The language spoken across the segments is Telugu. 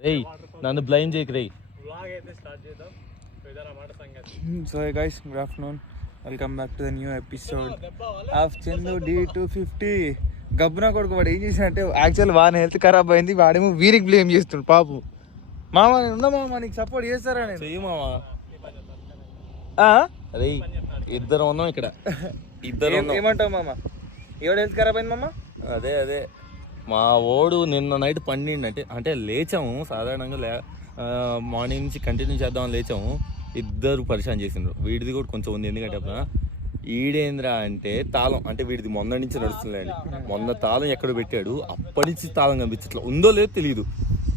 రేయ్ నన్ను బ్లైండ్ చేయకు రేయ్. బ్లాగ్ అయితే స్టార్ట్ చేద్దాం. ఇదన్నమాట సంగతి. So guys good afternoon welcome back to the new episode of Chandu D two fifty గబ్బున కొడుకు వాడు ఏం చేసినట్టే యాక్చువల్ వాని హెల్త్ ఖరాబ్ అయింది వాడేమో వీరికి బ్లేమ్ చేస్తుండు పాపు. మామ నేను ఉన్నా మామ నీకు సపోర్ట్ చేస్తారా నేను? చెయ్యి మావా ఆ? రేయ్ ఇద్దరు ఉన్నాం ఇక్కడ. ఇద్దరు ఏం- ఉన్నాం. ఏమంటావు మామ? ఎవడు హెల్త్ ఖరాబ్ అయింది మామ? అదే అదే. మా ఓడు నిన్న నైట్ పన్నెండు అంటే అంటే లేచాము సాధారణంగా లే మార్నింగ్ నుంచి కంటిన్యూ చేద్దామని లేచాము. ఇద్దరు పరిశాన్ చేసిండ్రు. వీడిది కూడా కొంచెం ఉంది ఎందుకంటే అప్పుడు ఈడేంద్రా అంటే తాళం అంటే వీడిది మొన్న నుంచి నడుస్తుందండి. మొన్న తాళం ఎక్కడ పెట్టాడు? అప్పటి నుంచి తాళం కనిపించట్లా. ఉందో లేదో తెలియదు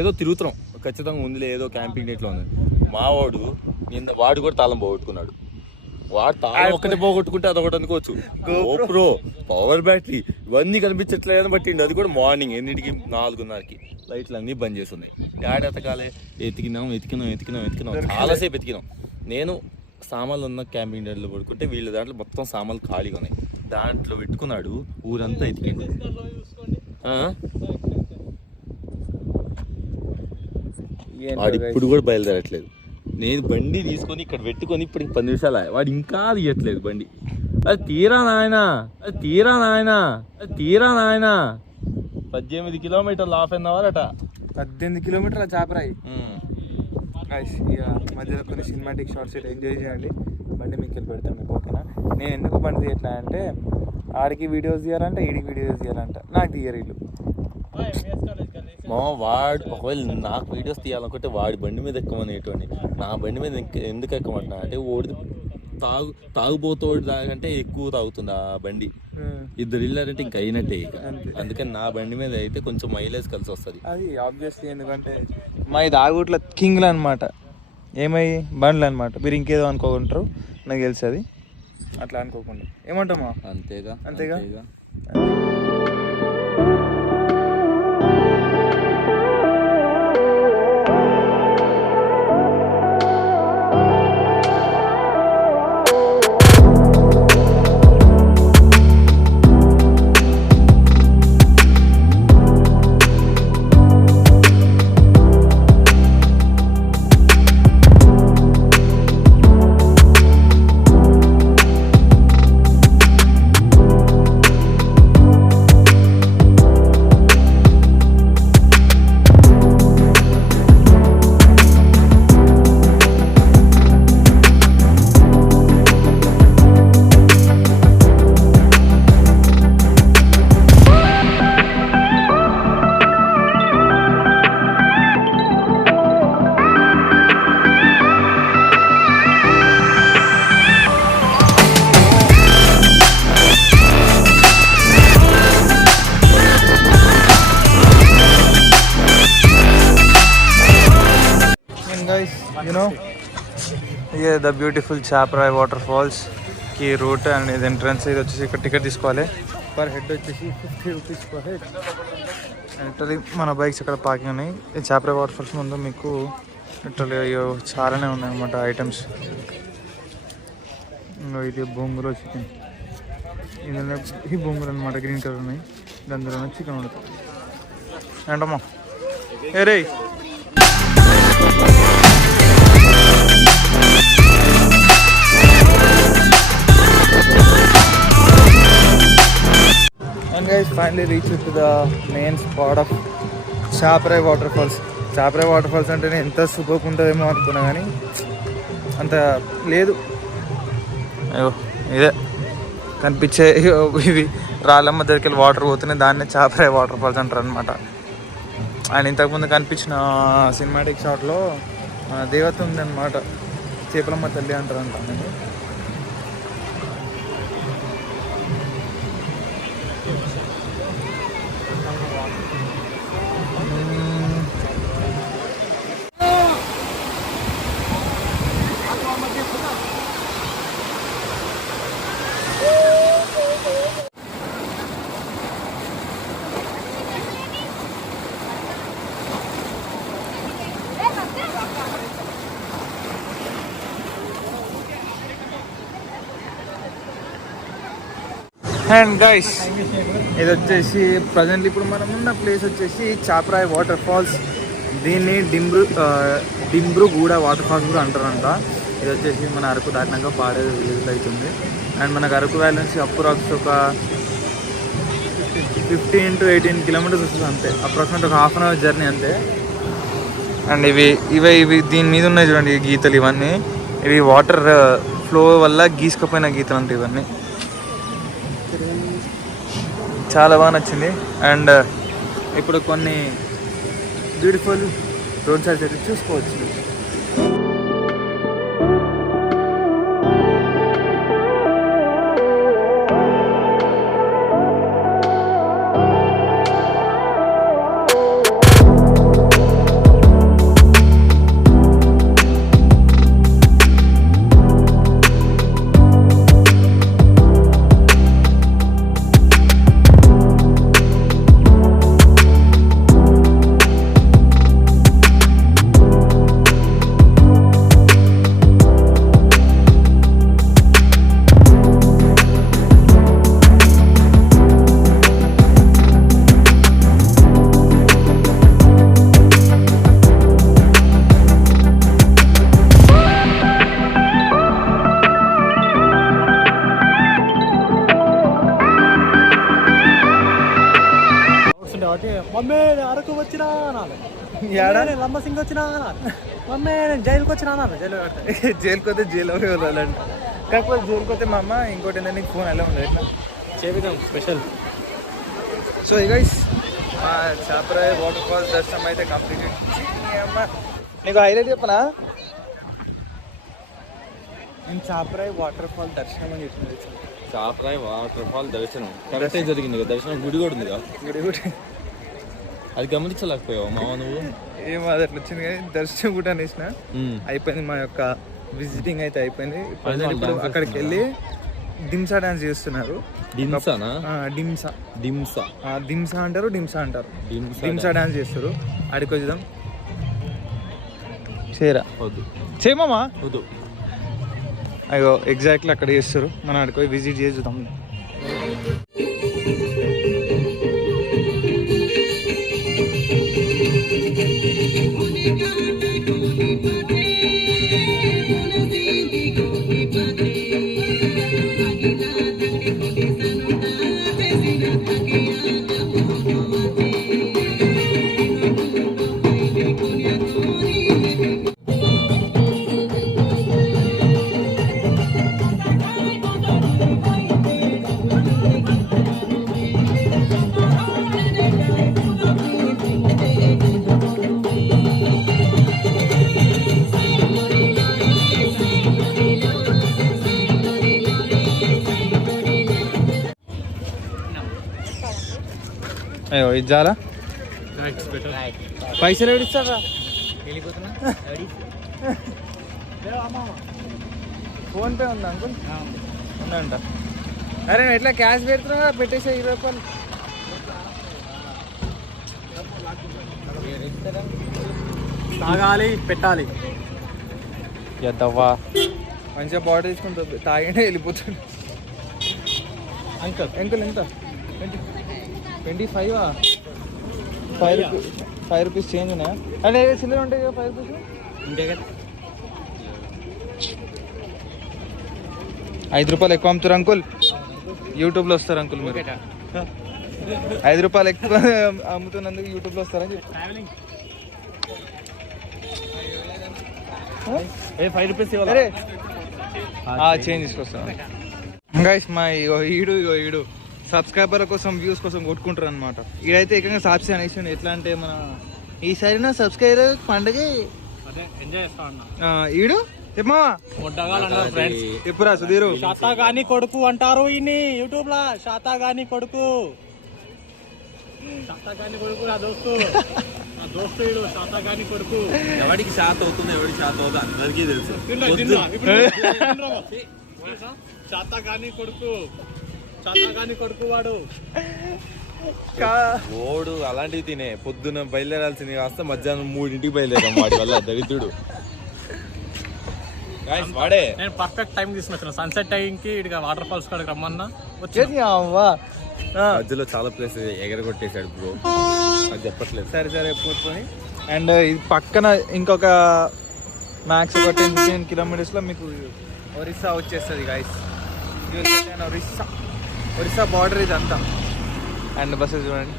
ఏదో తిరుగుతున్నాం. ఖచ్చితంగా ఉందిలే ఏదో క్యాంపింగ్ డేట్లో ఉంది. మా వాడు నిన్న వాడు కూడా తాళం పోగొట్టుకున్నాడు. వాడు తాళం ఒక్కటి పోగొట్టుకుంటే అదొకటి అనుకోవచ్చు. గోప్రో పవర్ బ్యాటరీ ఇవన్నీ కనిపించట్లేదని బట్టి అది కూడా మార్నింగ్ ఎన్నింటికి? నాలుగున్నరకి. లైట్లు అన్నీ బంద్ చేస్తున్నాయి. డాడీ ఎతకాలే. ఎతికినాం ఎతికినాం ఎతికినాం ఎతికినాం. చాలాసేపు ఎతికినాం. నేను సామాన్లు ఉన్న క్యాంపింగ్ డేట్లో పడుకుంటే వీళ్ళ దాంట్లో మొత్తం సామాన్లు ఖాళీగా ఉన్నాయి. దాంట్లో పెట్టుకున్నాడు ఊరంతా guys. ఇప్పుడు కూడా బయలుదేరట్లేదు. నేను బండి తీసుకొని ఇక్కడ పెట్టుకొని ఇప్పటికి పది నిమిషాలు. వాడు ఇంకా తీయట్లేదు బండి. అది తీరా నాయనా? అది తీరా నాయనా? అది తీరా నాయనా? పద్దెనిమిది కిలోమీటర్లు హాఫ్ అన్ అవర్ అట. పద్దెనిమిది కిలోమీటర్ల చాపరాయి. ఇక మధ్యలో కొన్ని సినిమాటిక్ షార్ట్స్ ఎంజాయ్ చేయండి. బండి మీకు వెళ్ళి పెడతాం మీకు ఓకేనా? నేను ఎందుకు బండి తీయట్లా అంటే ఆడికి వీడియోస్ తీయాలంటే ఈడికి వీడియోస్ తీయాలంట. నాకు తీయరు వీళ్ళు. మా వాడు ఒకవేళ నాకు వీడియోస్ తీయాలనుకుంటే వాడి బండి మీద ఎక్కమనేటువంటి నా బండి మీద ఎందుకు ఎక్కమంటున్నా? అంటే ఓడి తాగు తాగుబోతోడు తాగంటే ఎక్కువ తాగుతుంది ఆ బండి. ఇద్దరు ఇల్లారంటే ఇంకా అయినట్టే ఇక. అందుకని నా బండి మీద అయితే కొంచెం మైలేజ్ కలిసి వస్తుంది అది ఆబ్వియస్లీ ఎందుకంటే మా ఇది ఆగుట్ల కింగ్లు అనమాట ఏమై బండ్లు అనమాట మీరు ఇంకేదో అనుకోకుంటారు. నాకు తెలుసు అది. అట్లా అనుకోకుండా. ఏమంటామా అంతేగా అంతేగా? You know, here the beautiful Chaprai waterfalls కి రూట్ అండ్ ఇది ఎంట్రన్స్ ఇది వచ్చేసి ఇక్కడ టికెట్ తీసుకోవాలి. పర్ హెడ్ వచ్చేసి fifty rupees per head literally మన బైక్స్ ఇక్కడ పార్కింగ్ ఉన్నాయి. ఈ చాపరాయ్ వాటర్ ఫాల్స్ ముందు మీకు లిటరలీ అయ్యో చాలానే ఉన్నాయి అనమాట ఐటమ్స్ ఇది బొంగులో చికెన్ ఇది ఈ బొంగులు అనమాట గ్రీన్ కలర్ ఉన్నాయి. అందులో చికెన్ ఉంటుంది ఏంటమ్మా? ఏ రే guys finally reach to the main spot of Chaprai water falls Chaprai water falls అంటే నేను ఎంత సూపర్ ఉంటుందేమో అనుకున్నా కానీ అంత లేదు. అయ్యో ఇదే కనిపించే ఇవి రాళ్ళమ్మ దగ్గరికి వెళ్ళి వాటర్ పోతున్నాయి దాన్నే చాపరాయ్ వాటర్ ఫాల్స్ అంటారు అనమాట అండ్ ఇంతకుముందు కనిపించిన సినిమాటిక్ షాట్లో దేవత ఉందన్నమాట. చేపలమ్మ తల్లి అంటారు అంట అండ్ గైస్ ఇది వచ్చేసి ప్రజెంట్ ఇప్పుడు మనం ఉన్న ప్లేస్ వచ్చేసి చాపరాయ్ వాటర్ ఫాల్స్ దీన్ని డింబ్రు డింబ్రుగూడ వాటర్ ఫాల్స్ కూడా అంటారంట. ఇది వచ్చేసి మన అరకు దాటినాక పాడే విలేజ్ అవుతుంది అండ్ మనకు అరకు వ్యాలీ నుంచి అప్రాక్స్ ఒక ఫిఫ్టీన్ టు ఎయిటీన్ కిలోమీటర్స్ వస్తుంది అంతే. అప్రాక్సిమేట్ ఒక హాఫ్ అన్ అవర్ జర్నీ అంతే. అండ్ ఇవి ఇవి ఇవి దీని మీద ఉన్నాయి చూడండి గీతలు ఇవన్నీ. ఇవి వాటర్ ఫ్లో వల్ల గీసుకపోయిన గీతలు అంటే ఇవన్నీ. చాలా బాగా నచ్చింది. అండ్ ఇప్పుడు కొన్ని బ్యూటిఫుల్ రోడ్ సైడ్స్ అయితే చూసుకోవచ్చు. వస్తుండే. కాబట్టి మమ్మీ అరకు వచ్చినా అనాలి? నేను లంబ సింగ్ వచ్చినా అనాలి మమ్మీ నేను జైలుకి వచ్చినా అనాలి జైలు జైలుకి పోతే జైలు వెళ్ళాలంట కాకపోతే జైలుకి పోతే మా అమ్మ ఇంకోటి ఏంటంటే ఫోన్ ఎలా ఉంది ఎట్లా? చేపిద్దాం స్పెషల్. సో గైస్ మా చాపరాయ వాటర్ ఫాల్స్ దర్శనం అయితే కంప్లీట్ నీకు హైలైట్ చెప్పనా? నేను చాపరాయ వాటర్ ఫాల్ దర్శనం అని చెప్పింది చాపరాయి వాటర్ ఫాల్ దర్శనం. కరెక్టే జరిగింది కదా దర్శనం గుడి కూడా ఉంది కదా గుడి కూడా. అది గమనించలేకపోయావు మామ నువ్వు? ఏమో అది అట్లా వచ్చింది కానీ దర్శనం కూడా అనేసిన. అయిపోయింది మా యొక్క విజిటింగ్ అయితే అయిపోయింది. ఇప్పుడు అక్కడికి వెళ్ళి దింసా డాన్స్ చేస్తున్నారు. డింసానా డింసా డింసా దింసా. అంటారు డింసా అంటారు. డింసా డాన్స్ చేస్తారు. ఆడికి వచ్చేద్దాం చేరా. వద్దు చేయమమ్మా వద్దు. అయ్యో ఎగ్జాక్ట్లీ అక్కడ చేస్తారు. మనం అక్కడికి పోయి విజిట్ చేసి చూద్దాం. అయ్యో ఇది చాలా పైసలు ఎవరు ఇస్తారా? ఫోన్ పే ఉందా అంకుల్? ఉందంట. అరే నువ్వు ఎట్లా క్యాష్ పెడుతున్నా పెట్టేసా ఇరవై రూపాయలు తాగాలి పెట్టాలి. ఎద్దవ్వా మంచిగా బాటిల్ తీసుకుంటా తాగిండే వెళ్ళిపోతాడు. అంకల్. అంకుల్ ఎంత? Twenty five? Five rupees five rupees change ఉన్నాయా? అంటే చిల్లర ఉంటాయి కదా ఫైవ్ రూపీస్. ఇంతే కదా. ఐదు రూపాయలు ఎక్కువ అమ్ముతారు అంకుల్. యూట్యూబ్లో వస్తారు అంకుల్ మీరు. ఐదు రూపాయలు ఎక్కువ అమ్ముతున్నందుకు యూట్యూబ్లో వస్తారని చెప్పి. Five rupees change. తీసుకొస్తాను. గైస్ మా ఇగో ఈడు ఇగో ఈడు. సబ్స్క్రైబర్ల కోసం వ్యూస్ కోసం కొట్టుకుంటారు అనమాట ఈడైతే ఏకంగా సాక్షి అనేసి ఎట్లా అంటే మన ఈసారి నా సబ్స్క్రైబర్ పండగ అదే ఎంజాయ్ చేస్తా అన్న. ఈడు? చెప్పురా సుధీరు. శాతాగాని కొడుకు అంటారు ఈయన్ని యూట్యూబ్ లా కొడుకు. శాతాగాని కొడుకు నా దోస్తు. నా దోస్తు ఈడు శాతాగాని కొడుకు. ఎవరికి శాత అవుతుంది ఎవరికి శాత అవుతుంది అందరికీ తెలుసు. కొడుకు. కొడుకు వాడు ఓడు అలాంటివి తినే. పొద్దున బయలుదేరాల్సింది కాస్త మధ్యాహ్నం మూడింటికి బయలుదేరాం వాడి వల్ల దరిద్రుడు. వాడే. నేను పర్ఫెక్ట్ టైం తీసుకొచ్చిన. సన్సెట్ టైంకి ఇక వాటర్ ఫాల్స్ కాడికి రమ్మన్నా అవ్వా. మధ్యలో చాలా ప్లేస్ ఎగరగొట్టేశాడు బ్రో అది చెప్పట్లేదు. సరే సరే పోతుని అండ్ ఇది పక్కన ఇంకొక మ్యాక్స్ ఒక టెన్ ఫిఫ్టీన్ కిలోమీటర్స్లో మీకు ఒరిస్సా వచ్చేస్తుంది గాయస్ ఒరిస్సా. ఒరిస్సా బార్డర్ ఇదంతా. అండ్ బస్సెస్ చూడండి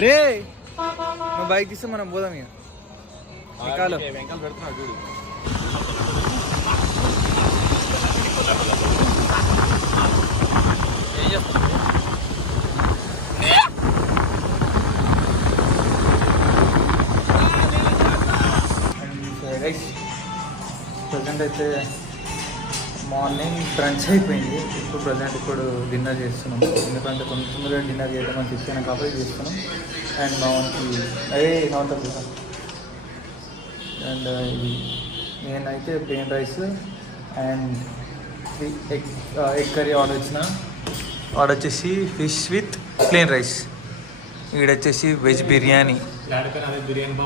రే! నువ్వు బైక్ తీస్తే మనం పోదాం ఇక. ఎక్కాలో. వెంకలు పెడుతున్నాడు చూడు. ప్రజెంట్ అయితే మార్నింగ్ బ్రంచ్ అయిపోయింది. ఇప్పుడు ప్రజెంట్ ఇప్పుడు డిన్నర్ చేస్తున్నాం. ఎందుకంటే కొంచెం తొందరగా డిన్నర్ చేయడం అని చెప్పాను కాబట్టి చేస్తున్నాం. అండ్ మా వానికి అదే నవంత అండ్ ఇది నేనైతే plain rice and egg egg curry order ఇచ్చిన. ఆర్డర్ వచ్చేసి ఫిష్ విత్ ప్లెయిన్ రైస్ ఈడొచ్చేసి వెజ్ బిర్యానీ బిర్యానీ.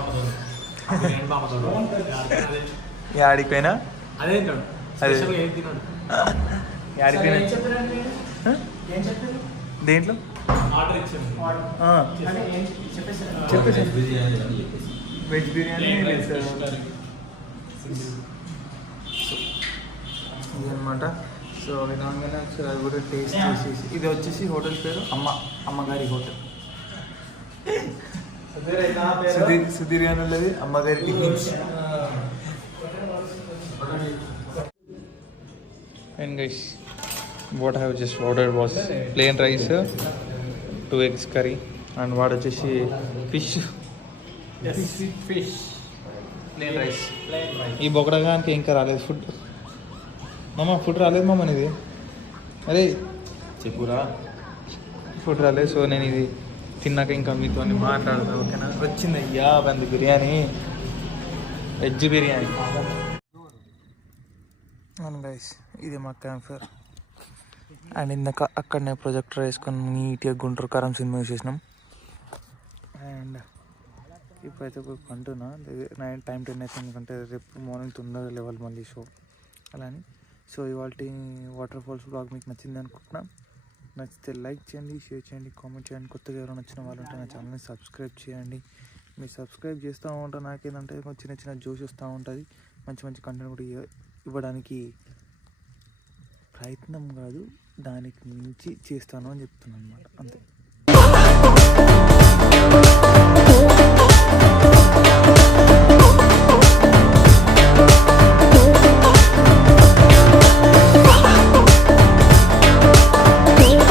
యాడికైనా అదే అదే. దేంట్లో? ఆర్డర్ ఇచ్చాను ఆ, చెప్పేసి. వెజ్ బిర్యానీ ఇదనమాట సో అవి రాగానే ఒకసారి అది కూడా టేస్ట్ చేసేసి. ఇది వచ్చేసి హోటల్ పేరు అమ్మ అమ్మగారి హోటల్. సుధీర్ సుధీర్ అని ఉన్నది అమ్మగారి tiffins. And guys what have just order was plain rice two eggs curry and వాడు వచ్చేసి ఫిష్ ఫిష్ ప్లేన్ రైస్ ఈ బొకడగానికి ఇంకా రాలేదు ఫుడ్ మామ ఫుడ్ రాలేదు మామ ఇది అరే చెప్పురా. ఫుడ్ రాలేదు సో నేను ఇది తిన్నాక ఇంకా మీతో మాట్లాడతా ఓకేనా? వచ్చింది అయ్యా బంది బిర్యానీ. వెజ్ బిర్యానీ. గైస్ ఇది మా క్యాంప్ అండ్ ఇందాక అక్కడనే ప్రొజెక్టర్ వేసుకొని నీట్గా గుంటూరు కారం సినిమా చేసినాం అండ్ ఇప్పుడైతే ఇప్పుడు పంటున్నా నైన్ టైం టెన్ అయితే ఎందుకంటే రేపు మార్నింగ్ తొందరగా లెవెల్ మళ్ళీ షో అలా అని. సో ఇవాళ వాటర్ ఫాల్స్ బ్లాగ్ మీకు నచ్చింది అనుకుంటున్నాం. నచ్చితే లైక్ చేయండి షేర్ చేయండి కామెంట్ చేయండి. కొత్తగా ఎవరైనా నచ్చిన వాళ్ళు ఉంటే నా ఛానల్ని సబ్స్క్రైబ్ చేయండి. మీరు సబ్స్క్రైబ్ చేస్తూ ఉంటారు నాకేంటంటే చిన్న చిన్న జోష్ వస్తూ ఉంటుంది. మంచి మంచి కంటెంట్ కూడా ఇవ్వ- ఇవ్వడానికి ప్రయత్నం కాదు దానికి మించి చేస్తాను అని చెప్తున్నాను అనమాట అంతే.